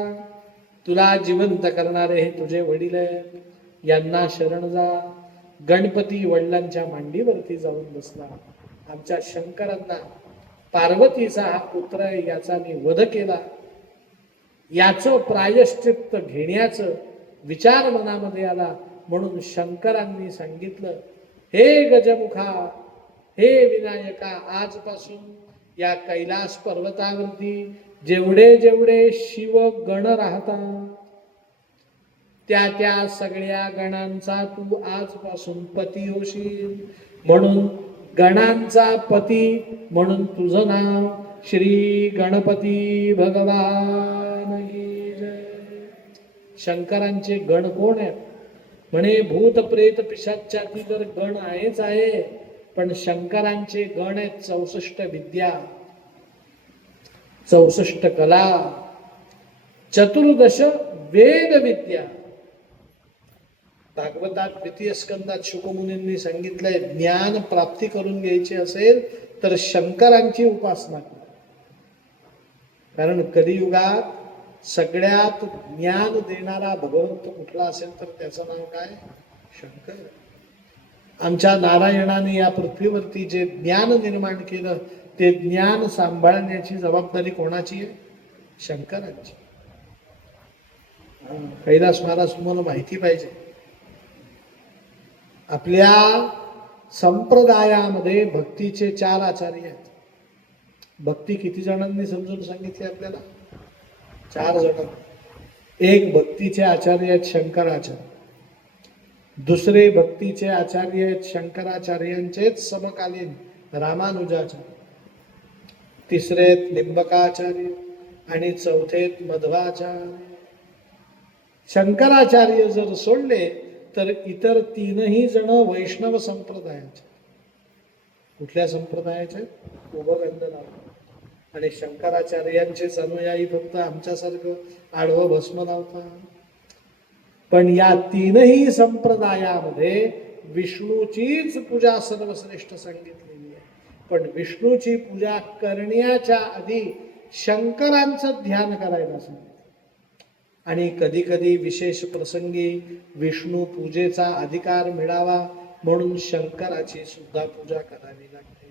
तुला जिवंत करणारे हे तुझे वडील आहेत, यांना शरण जा. गणपती वडिलांच्या मांडीवरती जाऊन बसला. आमच्या शंकरांना पार्वतीचा हा पुत्र आहे याचा मी वध केला, याचं प्रायश्चित्त घेण्याचं विचार मनामध्ये आला. म्हणून शंकरांनी सांगितलं, हे गजमुखा, हे विनायका, आजपासून या कैलास पर्वतावरती जेवढे जेवढे शिवगण राहतात त्या त्या सगळ्या गणांचा तू आजपासून पती होशील. म्हणून गणांचा पती म्हणून तुझं नाव श्री गणपती भगवान की जय. शंकरांचे गण कोण आहेत? म्हणे भूत प्रेत पिशाचाची तर गण आहेच आहे, पण शंकरांचे गण आहेत 64 विद्या, 64 कला, 14 वेद विद्या. भागवतात द्वितीय स्कंदात शुकमुनींनी सांगितलंय, ज्ञान प्राप्ती करून घ्यायची असेल तर शंकरांची उपासना करा. कारण कलियुगात सगळ्यात ज्ञान देणारा भगवंत कुठला असेल तर त्याचं नाव काय? शंकर. आमच्या नारायणाने या पृथ्वीवरती जे ज्ञान निर्माण केलं ते ज्ञान सांभाळण्याची जबाबदारी कोणाची आहे? शंकरांची. कैलास महाराज तुम्हाला माहिती पाहिजे, आपल्या संप्रदायामध्ये भक्तीचे 4 आचार्य आहेत. भक्ती किती जणांनी समजून सांगितली आपल्याला? 4 जण. एक भक्तीचे आचार्य आहेत शंकराचार्य, दुसरे भक्तीचे आचार्य आहेत शंकराचार्यांचेच समकालीन रामानुजाचार्य, तिसरे लिंबकाचार्य आणि चौथे मध्वाचार्य. शंकराचार्य जर सोडले तर इतर 3ही जण वैष्णव संप्रदायाचे. कुठल्या संप्रदायाचे? उपगंधनाथ. आणि शंकराचार्यांचेच अनुयायी फक्त आमच्यासारखं आडवं भस्म लावतात. पण या 3ही संप्रदायामध्ये विष्णूचीच पूजा सर्वश्रेष्ठ सांगितलेली आहे. पण विष्णूची पूजा करण्याच्या आधी शंकरांचं ध्यान करायला सांगितलं. आणि कधी कधी विशेष प्रसंगी विष्णू पूजेचा अधिकार मिळावा म्हणून शंकराची सुद्धा पूजा करावी लागते.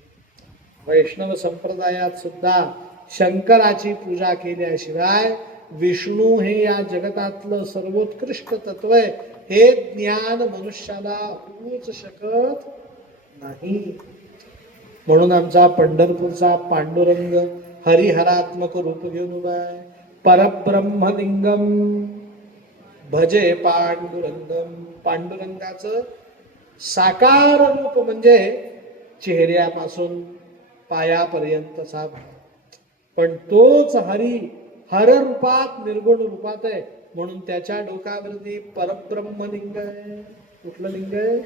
वैष्णव संप्रदायात सुद्धा शंकराची पूजा केल्याशिवाय विष्णू हे या जगतातलं सर्वोत्कृष्ट तत्व आहे हे ज्ञान मनुष्याला होऊच शकत नाही. म्हणून आमचा पंढरपूरचा पांडुरंग हरिहरात्मक रूप घेऊन उभा आहे. परब्रह्मलिंगम भजे पांडुरंगम. पांडुरंगाचं साकार रूप म्हणजे चेहऱ्यापासून पायापर्यंतचा भाग, पण तोच हरी हर रूपात निर्गुण रूपात आहे. म्हणून त्याच्या डोक्यावरती परब्रह्मलिंग आहे. कुठलं लिंग आहे?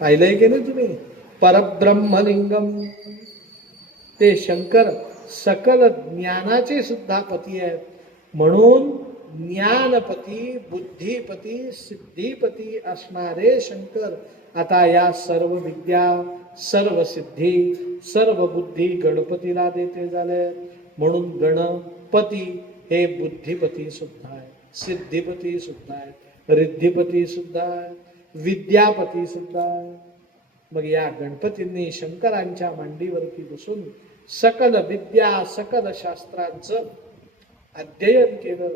पाहिलंय की नाही तुम्ही? परब्रह्मलिंगम. ते शंकर सकल ज्ञानाचे सुद्धा पती आहेत. म्हणून ज्ञानपती, बुद्धिपती, सिद्धीपती असणारे शंकर आता या सर्व विद्या, सर्व सिद्धी, सर्व बुद्धी गणपतीला देते झाले. म्हणून गणपती हे बुद्धिपती सुद्धा आहे, सिद्धिपती सुद्धा आहे, रिद्धिपती सुद्धा आहे, विद्यापती सुद्धा आहे. मग या गणपतींनी शंकरांच्या मांडीवरती बसून सकल विद्या, सकल शास्त्रांचं अध्ययन केलं.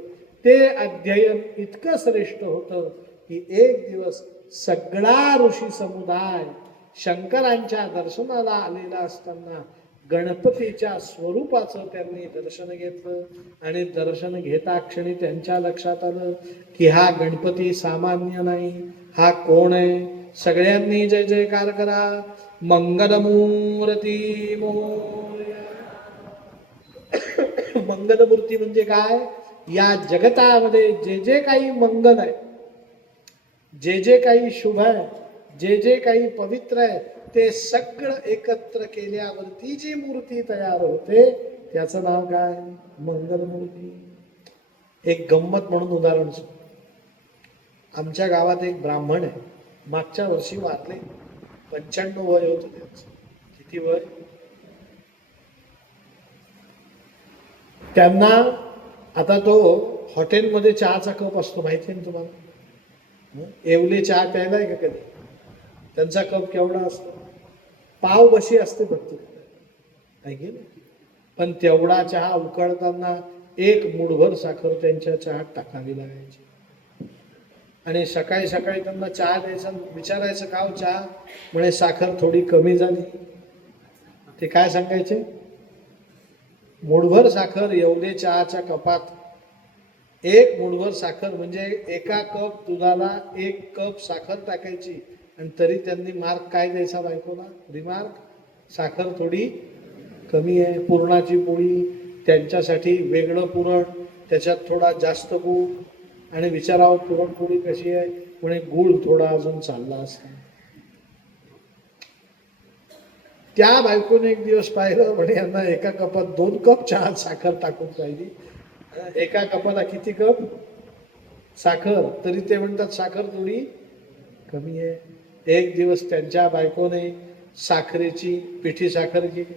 ते अध्ययन इतकं श्रेष्ठ होतं की एक दिवस सगळा ऋषी समुदाय शंकरांच्या दर्शनाला आलेला असताना गणपतीच्या स्वरूपाचं त्यांनी दर्शन घेतलं. आणि दर्शन घेता क्षणी त्यांच्या लक्षात आलं की हा गणपती सामान्य नाही, हा कोण आहे? सगळ्यांनी जय जयकार करा. मंगलमूर्ती मोरया. मंगलमूर्ती म्हणजे काय? या जगतामध्ये जे जे काही मंगल आहे, जे जे काही शुभ आहे, जे जे काही पवित्र आहे ते सगळं एकत्र केल्यावरती जी मूर्ती तयार होते त्याचं नाव काय? मंगलमूर्ती. एक गंमत म्हणून उदाहरण सांगतो. आमच्या गावात एक ब्राह्मण आहे, मागच्या वर्षी वारले. 95 वय होतं त्याचं. किती वय? त्यांना आता तो हॉटेलमध्ये चहाचा कप असतो, माहिती आहे ना तुम्हाला? येवले चहा प्यायलाय का कधी? त्यांचा कप केवढा असतो? पाव बशी असते फक्त, आहे ना? पण तेवढा चहा उकळताना एक मुठभर साखर त्यांच्या चहात टाकावी लागायची. आणि सकाळी सकाळी त्यांना चहा द्यायचा, विचारायचं का हो चहा? म्हणे साखर थोडी कमी झाली. ते काय सांगायचे? मुठभर साखर येवले चहाच्या कपात, एक मुठभर साखर म्हणजे एका कप दुधाला 1 कप साखर टाकायची. आणि तरी त्यांनी मार्क काय द्यायचा बायकोला? रिमार्क, साखर थोडी कमी आहे. पुरणाची पोळी, त्यांच्यासाठी वेगळं पुरण, त्याच्यात थोडा जास्त गूळ. आणि विचारावं पुरणपोळी कशी आहे? म्हणे गूळ थोडा अजून चालला असता. त्या बायकोने एक दिवस पाहिलं, म्हणे यांना एका कपात 2 कप चहा साखर टाकून पाहिजे. एका कपाला किती कप साखर? तरी ते म्हणतात साखर थोडी कमी आहे. एक दिवस त्यांच्या बायकोने साखरेची पिठी साखर केली,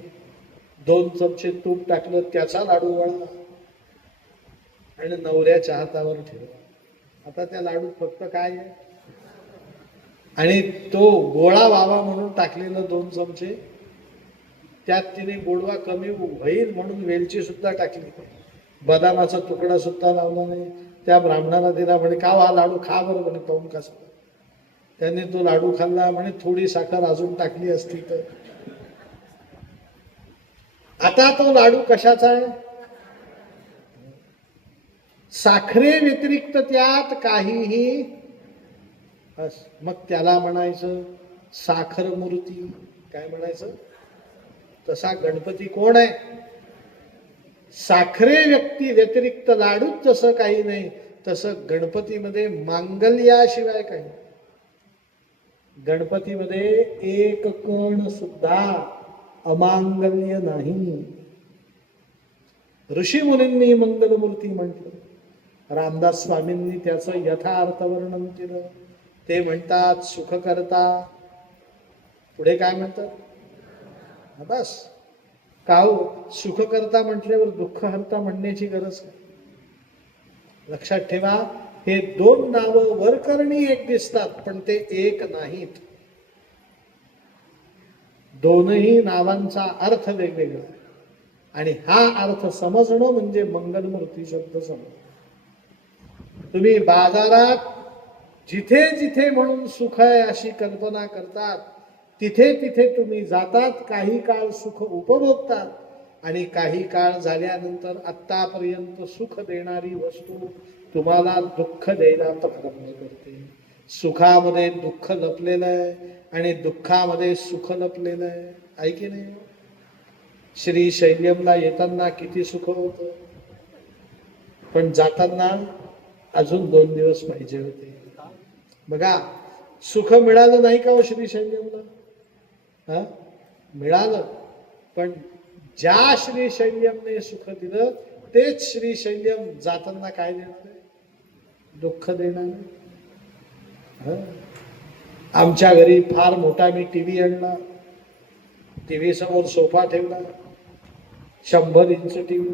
2 चमचे तूप टाकलं, त्याचा लाडू वळला आणि नवऱ्याच्या हातावर ठेवला. आता त्या लाडूत फक्त काय आहे? आणि तो गोळा व्हावा म्हणून टाकलेलं 2 चमचे, त्यात तिने गोडवा कमी होईल म्हणून वेलची सुद्धा टाकली, बदामाचा तुकडा सुद्धा लावला नाही. त्या ब्राह्मणाला दिला, म्हणे का हा लाडू खा बरं, म्हणे पाहून कसा. त्याने तो लाडू खाल्ला, म्हणे थोडी साखर अजून टाकली असती तर. आता तो लाडू कशाचा आहे? साखरे व्यतिरिक्त त्यात काहीही. मग त्याला म्हणायचं साखर मूर्ती. काय म्हणायचं? तसा गणपती कोण आहे? साखरे व्यक्ती व्यतिरिक्त लाडूत जसं काही नाही, तसं गणपतीमध्ये मांगल्याशिवाय काही. गणपतीमध्ये एक कण सुद्धा अमांगल्य नाही. ऋषी मुनींनी मंगलमूर्ती म्हटलं. रामदास स्वामींनी त्याचं यथार्थ वर्णन केलं. ते म्हणतात सुखकर्ता. पुढे काय म्हणतात? बस का हो, सुखकर्ता म्हटल्यावर दुःखहर्ता म्हणण्याची गरज नाही. लक्षात ठेवा, हे 2 नावं वरकरणी एक दिसतात, पण ते एक नाहीत. दोनही नावांचा अर्थ वेगवेगळा. आणि हा अर्थ समजणं म्हणजे मंगलमूर्ती शब्द समजणं. तुम्ही बाजारात जिथे जिथे म्हणून सुख आहे अशी कल्पना करतात, तिथे तिथे तुम्ही जातात, काही काळ सुख उपभोगतात आणि काही काळ झाल्यानंतर आत्तापर्यंत सुख देणारी वस्तू तुम्हाला दुःख द्यायला प्रारंभ करते. सुखामध्ये दुःख लपलेलं आहे आणि दुःखामध्ये सुख लपलेलं आहे. आहे की नाही? श्री शैल्यमला येताना किती सुख होतं, पण जाताना अजून 2 दिवस पाहिजे होते. बघा, सुख मिळालं नाही का हो श्री शैल्यमला? मिळालं, पण ज्या श्री शैल्यमने सुख दिलं तेच श्री शैल्यम जाताना काय देणार आहे? दुःख देणार आहे. आमच्या घरी फार मोठा मी टीव्ही आणला, टीव्ही समोर सोफा ठेवला, 100 इंच टीव्ही.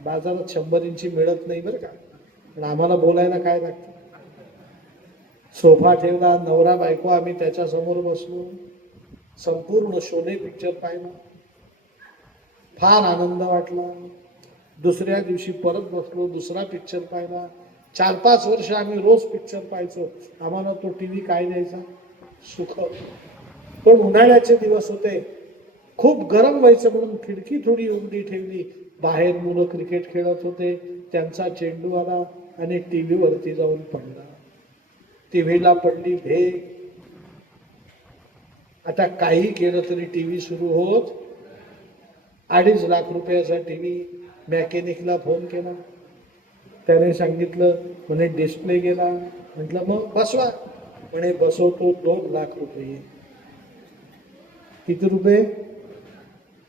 बाजारात 100 इंची मिळत नाही बरं का, पण आम्हाला बोलायला काय लागतं. सोफा ठेवला, नवरा बायको आम्ही त्याच्या समोर बसलो, संपूर्ण शोले पिक्चर पाहिला, फार आनंद वाटला. दुसऱ्या दिवशी परत बसलो, दुसरा पिक्चर पाहिला. 4-5 वर्ष आम्ही रोज पिक्चर पाहायचो. आम्हाला तो टीव्ही काय द्यायचा? सुख. पण उन्हाळ्याचे दिवस होते, खूप गरम व्हायचं म्हणून खिडकी थोडी उघडी ठेवली. बाहेर मुलं क्रिकेट खेळत होते, त्यांचा चेंडू आला आणि टीव्ही वरती जाऊन पडला. टीव्हीला पडली भेग. आता काही केलं तरी टीव्ही सुरू होत. 2.5 लाख रुपयाचा टीव्ही. मॅकॅनिकला फोन केला, त्याने सांगितलं, म्हणे डिस्प्ले गेला. म्हटलं मग बसवा. म्हणे बसवतो 2 लाख रुपये. किती रुपये?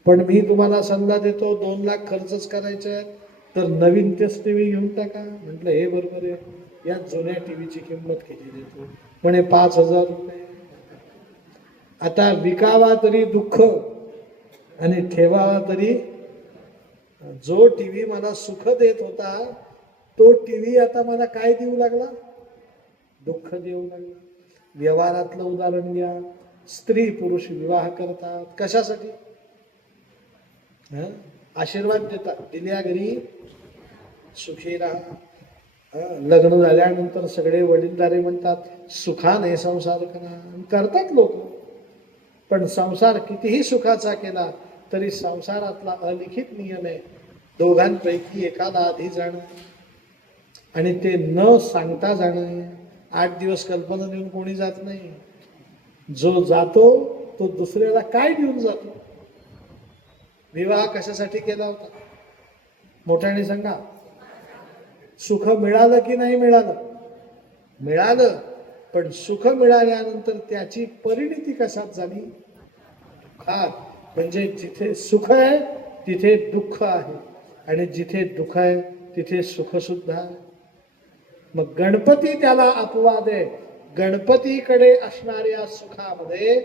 पण मी तुम्हाला सल्ला देतो 2 लाख खर्चच करायचे आहेत तर नवीन तेच टीव्ही घेऊन टाका. म्हटलं हे बरोबर आहे. या जुन्या टीव्हीची किंमत किती देतो? म्हणे 5,000 रुपये. आता विकावा तरी दुःख आणि ठेवावा तरी. जो टीव्ही मला सुख देत होता तो टीव्ही आता मला काय देऊ लागला? दुःख देऊ लागला. व्यवहारातलं उदाहरण घ्या. स्त्री पुरुष विवाह करतात कशासाठी? आशीर्वाद देतात, दिल्या घरी सुखी राहा. लग्न झाल्यानंतर सगळे वडीलधारे म्हणतात सुखाने संसार करा, करतात लोक. पण संसार कितीही सुखाचा केला तरी संसारातला अलिखित नियम आहे, दोघांपैकी एकाला आधी जाणं आणि ते न सांगता जाणं. 8 दिवस कल्पना देऊन कोणी जात नाही. जो जातो तो दुसऱ्याला काय देऊन जातो? विवाह कशासाठी केला होता? मोठ्याने सांगा. सुख मिळालं की नाही मिळालं? मिळालं. पण सुख मिळाल्यानंतर त्याची परिणिती कशात झाली? दुःखात. म्हणजे जिथे सुख आहे तिथे दुःख आहे आणि जिथे दुःख आहे तिथे सुख सुद्धा आहे. मग गणपती त्याला अपवाद आहे. गणपतीकडे असणाऱ्या सुखामध्ये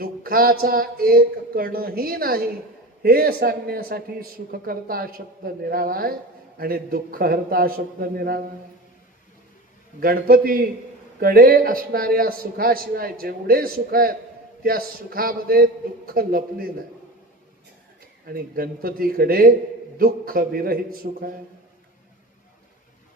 दुःखाचा एक कणही नाही हे सांगण्यासाठी सुखकर्ता शब्द निराळा आहे आणि दुःखहर्ता शब्द निराळा आहे. गणपतीकडे असणाऱ्या सुखाशिवाय जेवढे सुख आहेत त्या सुखामध्ये दुःख लपलेलं आहे आणि गणपतीकडे दुःख विरहित सुख आहे.